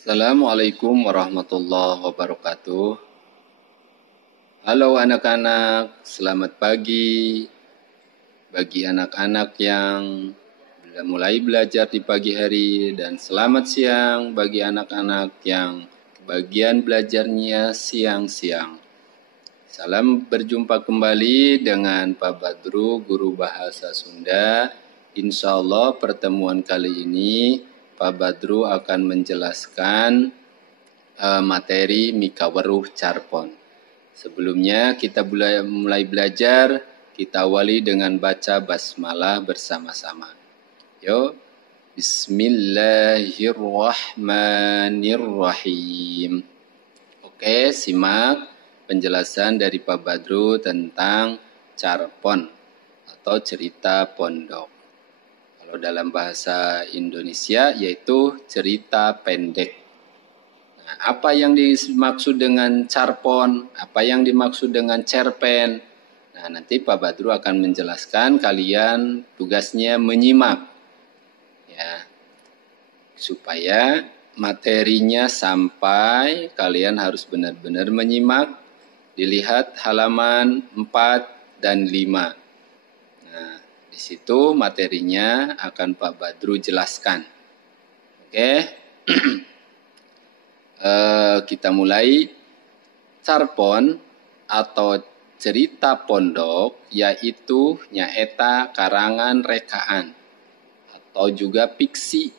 Assalamualaikum warahmatullahi wabarakatuh. Halo anak-anak, selamat pagi. Bagi anak-anak yang mulai belajar di pagi hari, dan selamat siang bagi anak-anak yang bagian belajarnya siang-siang. Salam berjumpa kembali dengan Pak Badru, guru bahasa Sunda. Insya Allah pertemuan kali ini Pak Badru akan menjelaskan materi Mikaweruh Carpon. Sebelumnya kita mulai belajar, kita awali dengan baca basmalah bersama-sama. Yuk, Bismillahirrahmanirrahim. Oke, simak penjelasan dari Pak Badru tentang Carpon atau cerita pondok. Kalau dalam bahasa Indonesia yaitu cerita pendek. Nah, apa yang dimaksud dengan Carpon? Apa yang dimaksud dengan cerpen? Nah, nanti Pak Badru akan menjelaskan, kalian tugasnya menyimak. Ya, supaya materinya sampai, kalian harus benar-benar menyimak. Dilihat halaman 4 dan 5. Nah, di situ materinya akan Pak Badru jelaskan. Oke. Kita mulai. Carpon atau cerita pondok yaitu nyaeta karangan rekaan atau juga fiksi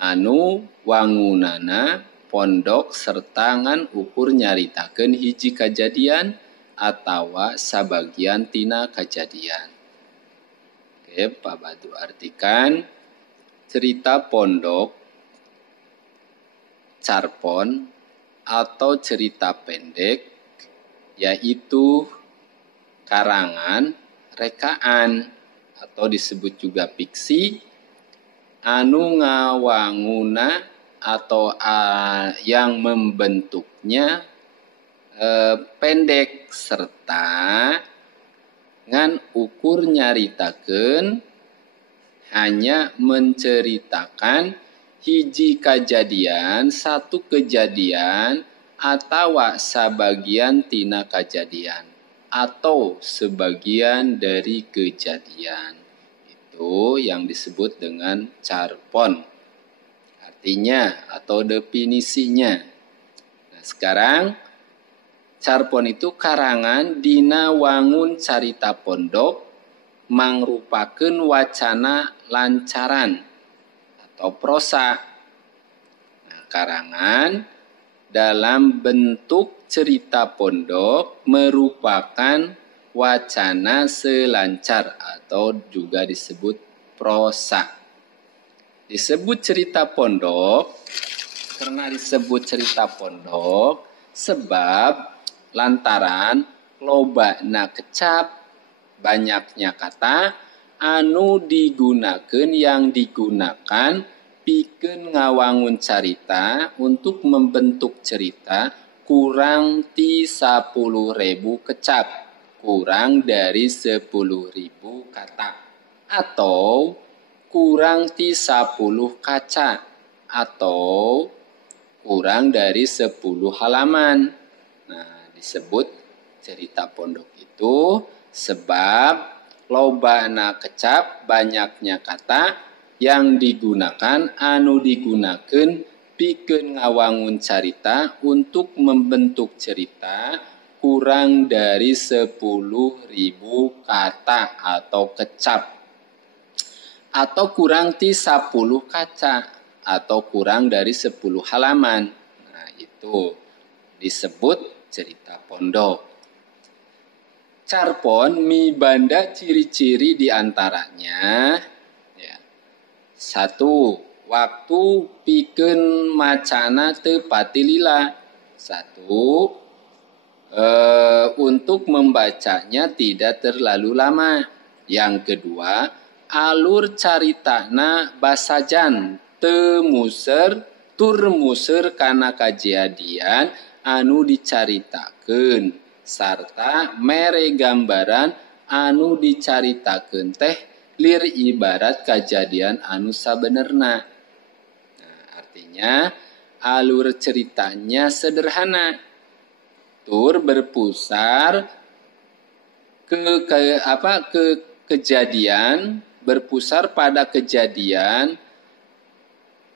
anu wangunana pondok serta ngan ukur nyaritakeun hiji kajadian atawa sabagian tina kajadian. Oke, Pak Badru artikan cerita pondok, Carpon atau cerita pendek yaitu karangan rekaan atau disebut juga fiksi anu ngawanguna atau yang membentuknya pendek serta ngan ukur nyaritakeun hanya menceritakan hiji kajadian, satu kejadian atawa sabagian tina kajadian atau sebagian dari kejadian. Itu yang disebut dengan Carpon. Artinya atau definisinya. Nah, sekarang Carpon itu karangan dina wangun carita pondok mangrupakeun wacana lancaran atau prosa. Nah, karangan dalam bentuk cerita pondok merupakan wacana selancar atau juga disebut prosa. Disebut cerita pondok karena disebut cerita pondok sebab lantaran lobana kecap, banyaknya kata anu digunakeun yang digunakan pikeun ngawangun carita untuk membentuk cerita kurang ti 10.000 kecap, kurang dari 10.000 kata, atau kurang ti 10 kaca, atau kurang dari 10 halaman. Nah, disebut cerita pondok itu sebab lobana kecap, banyaknya kata yang digunakan anu digunakeun pikeun ngawangun carita untuk membentuk cerita kurang dari 10.000 kata atau kecap, atau kurang ti 10 kaca, atau kurang dari 10 halaman. Nah, itu disebut cerita pondok. Carpon mibanda ciri-ciri diantaranya ya. 1. Waktu pikeun macana teu pati lila. 1. Untuk membacanya tidak terlalu lama. Yang kedua, alur caritana basajan teu muser tur muser kana kajadian anu dicaritakeun sarta mere gambaran anu dicaritakeun teh lir ibarat kajadian anu sabenerna. Nah, artinya alur ceritanya sederhana. Tur berpusar ke kejadian, berpusar pada kejadian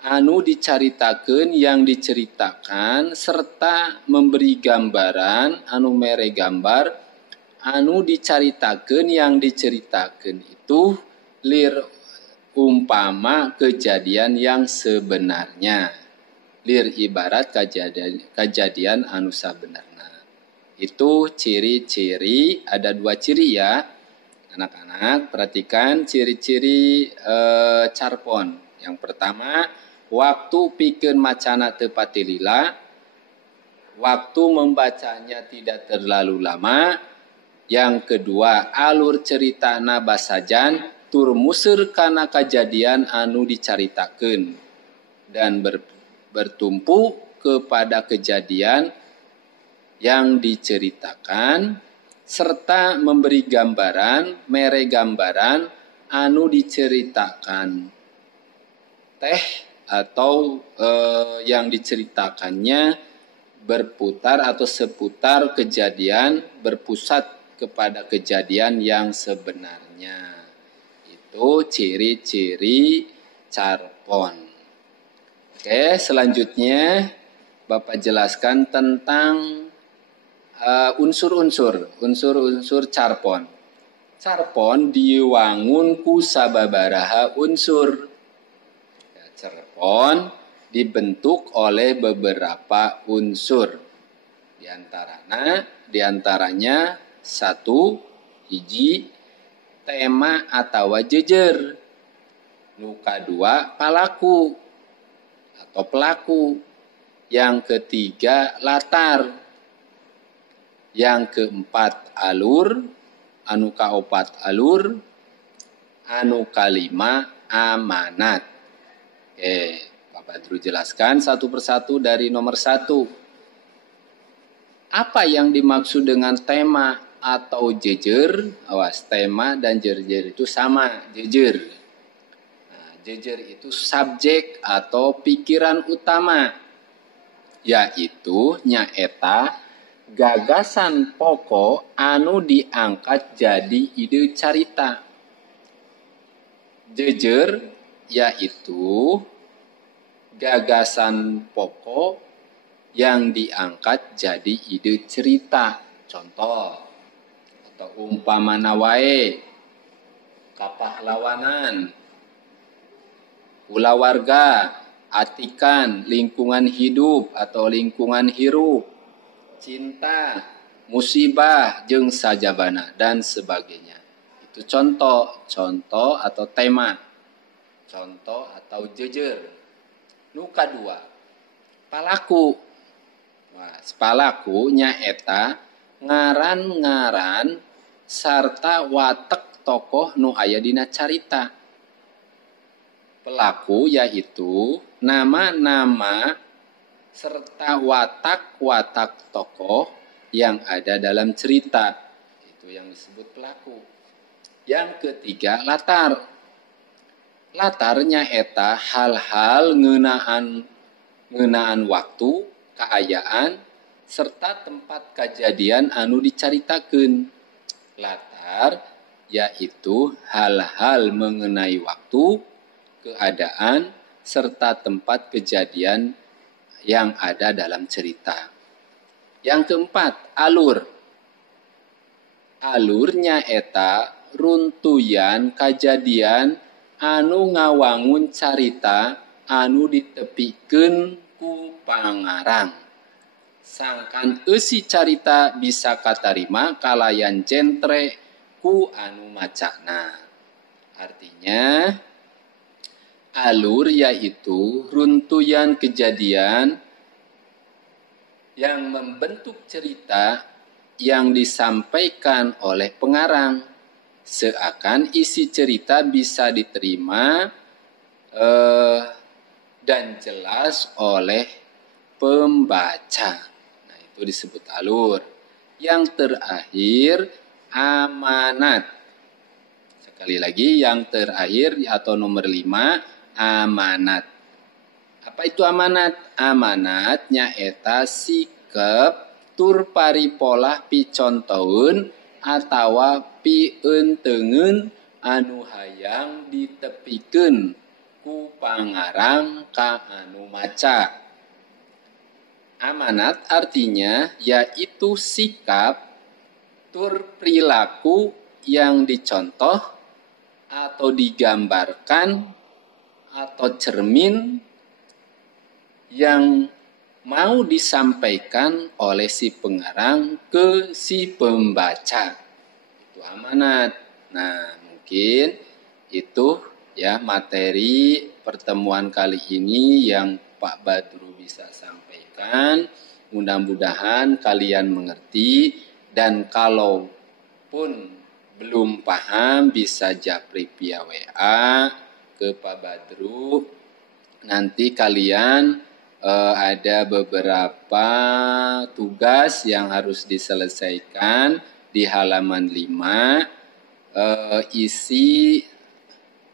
anu dicaritakeun yang diceritakan serta memberi gambaran anu mere gambar anu dicaritakeun yang diceritakeun itu lir umpama kejadian yang sebenarnya. Lir ibarat kejadian anu sabenerna. Itu ciri-ciri, ada 2 ciri ya. Anak-anak perhatikan ciri-ciri carpon. Yang pertama, waktu pikeun macana teu pati lila, waktu membacanya tidak terlalu lama. Yang kedua, alur ceritana basajan tur museur kana kejadian anu dicaritakeun dan bertumpu kepada kejadian yang diceritakan serta memberi gambaran, mere gambaran anu diceritakan teh atau yang diceritakannya berputar atau seputar kejadian, berpusat kepada kejadian yang sebenarnya. Itu ciri-ciri carpon. Oke, selanjutnya Bapak jelaskan tentang unsur-unsur carpon. Carpon diwangun ku sababaraha unsur. Carpon dibentuk oleh beberapa unsur. Di antaranya 1 hiji tema atau jejer. Nu kadua palaku atau pelaku. Yang ketiga latar. Yang keempat alur, anu kaopat alur, anu kalima amanat. Oke, Pak Badru jelaskan satu persatu dari nomor 1. Apa yang dimaksud dengan tema atau jejer? Awas, tema dan jejer itu sama, jejer. Nah, jejer itu subjek atau pikiran utama, yaitu nyaeta gagasan pokok anu diangkat jadi ide carita. Jejer yaitu gagasan pokok yang diangkat jadi ide cerita. Contoh atau umpamana wae kapahlawanan, ulah warga, atikan, lingkungan hidup atau lingkungan hirup, cinta, musibah, jeung sajabana, dan sebagainya. Itu contoh atau tema. Contoh atau jejer. Nu kadua, palaku. Wah, palaku nyaeta ngaran-ngaran sarta watek tokoh nu aya dina carita. Pelaku yaitu nama-nama serta watak-watak tokoh yang ada dalam cerita. Itu yang disebut pelaku. Yang ketiga, latar. Latarnya eta hal-hal ngeunaan waktu, kaayaan, serta tempat kejadian anu dicaritakeun. Latar yaitu hal-hal mengenai waktu, keadaan, serta tempat kejadian yang ada dalam cerita. Yang keempat, alur. Alurnya eta runtuyan kejadian anu ngawangun carita anu ditepikeun ku pangarang. Sangkan eusi carita bisa katarima kalayan centre ku anu macana. Artinya alur yaitu runtuyan kejadian yang membentuk cerita yang disampaikan oleh pengarang, seakan isi cerita bisa diterima dan jelas oleh pembaca. Nah, itu disebut alur. Yang terakhir, amanat. Sekali lagi, yang terakhir atau nomor 5, amanat. Apa itu amanat? Amanat nyaeta sikap tur paripolah picontoun atawa pientengeun anu hayang ditepikeun ku pangarang ka anu maca. Amanat artinya yaitu sikap tur perilaku yang dicontoh atau digambarkan atau cermin yang mau disampaikan oleh si pengarang ke si pembaca. Itu amanat. Nah, mungkin itu ya materi pertemuan kali ini yang Pak Badru bisa sampaikan. Mudah-mudahan kalian mengerti, dan kalau pun belum paham bisa japri via WA ke Pak Badru. Nanti kalian ada beberapa tugas yang harus diselesaikan di halaman 5. Isi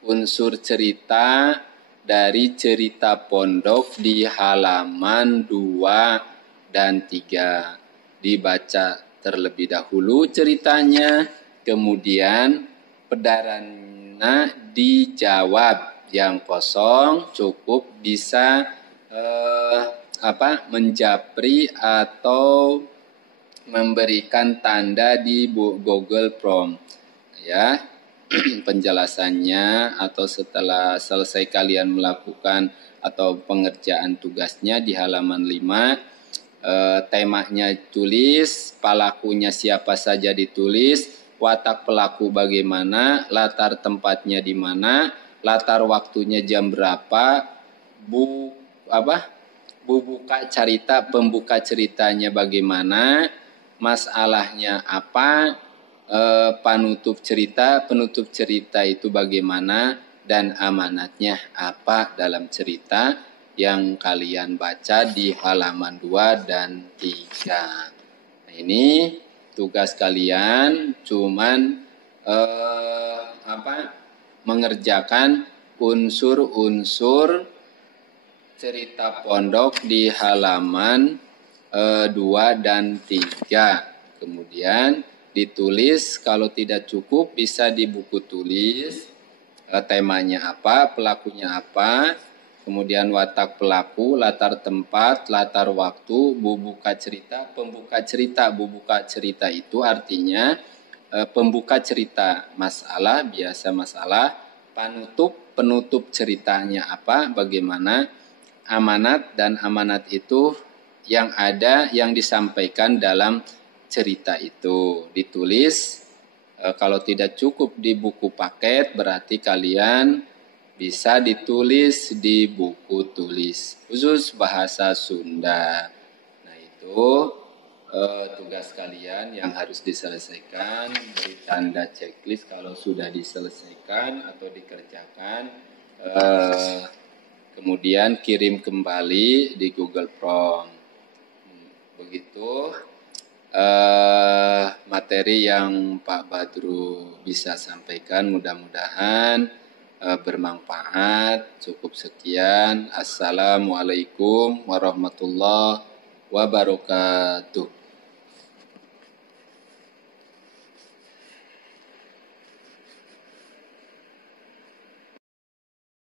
unsur cerita dari cerita pondok di halaman 2 dan 3. Dibaca terlebih dahulu ceritanya, kemudian pederana dijawab. Yang kosong cukup bisa menjapri atau memberikan tanda di Google Form ya. Penjelasannya atau setelah selesai kalian melakukan atau pengerjaan tugasnya di halaman 5, temanya tulis, pelakunya siapa saja ditulis, watak pelaku bagaimana, latar tempatnya di mana, latar waktunya jam berapa, pembuka ceritanya bagaimana, masalahnya apa, penutup cerita itu bagaimana, dan amanatnya apa dalam cerita yang kalian baca di halaman 2 dan 3. Nah, ini tugas kalian cuman mengerjakan unsur-unsur cerita pondok di halaman 2 dan 3. Kemudian ditulis, kalau tidak cukup bisa di buku tulis, temanya apa, pelakunya apa, kemudian watak pelaku, latar tempat, latar waktu, pembuka cerita itu artinya pembuka cerita, masalah, biasa masalah, penutup ceritanya apa, bagaimana, amanat, dan amanat itu yang ada yang disampaikan dalam cerita itu ditulis. Kalau tidak cukup di buku paket berarti kalian bisa ditulis di buku tulis khusus bahasa Sunda. Nah, itu tugas kalian yang harus diselesaikan. Beri tanda checklist kalau sudah diselesaikan atau dikerjakan. Kemudian kirim kembali di Google Form. Begitu materi yang Pak Badru bisa sampaikan, mudah-mudahan bermanfaat. Cukup sekian. Assalamualaikum warahmatullahi wabarakatuh.